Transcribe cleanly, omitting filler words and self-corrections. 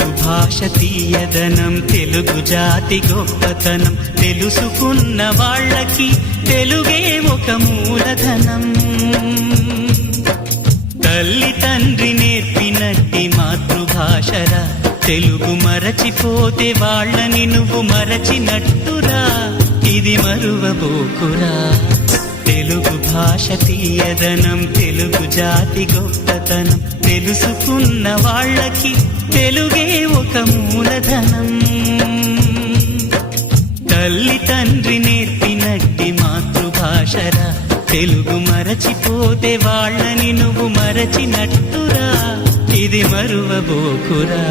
తెలుగు భాష తీయదనం, తెలుగు జాతి గొప్పతనం, తెలుసుకున్న వాళ్ళకి తెలుగే ఒక మూలధనం. తల్లి తండ్రి నేర్పినట్టి మాతృభాషరా, తెలుగు మరచిపోతే వాళ్ళని నువ్వు మరచినట్టురా, ఇది మరువబోకురా. తెలుగు భాష తీయదనం, తెలుగు జాతి గొప్పతనం, తెలుసుకున్న వాళ్ళకి తెలుగే ఒక మూలధనం. తల్లి తండ్రి నేర్పినట్టి మాతృభాషరా, తెలుగు మరచిపోతే వాళ్ళని నువ్వు మరచినట్టురా, ఇది మరువబోకురా.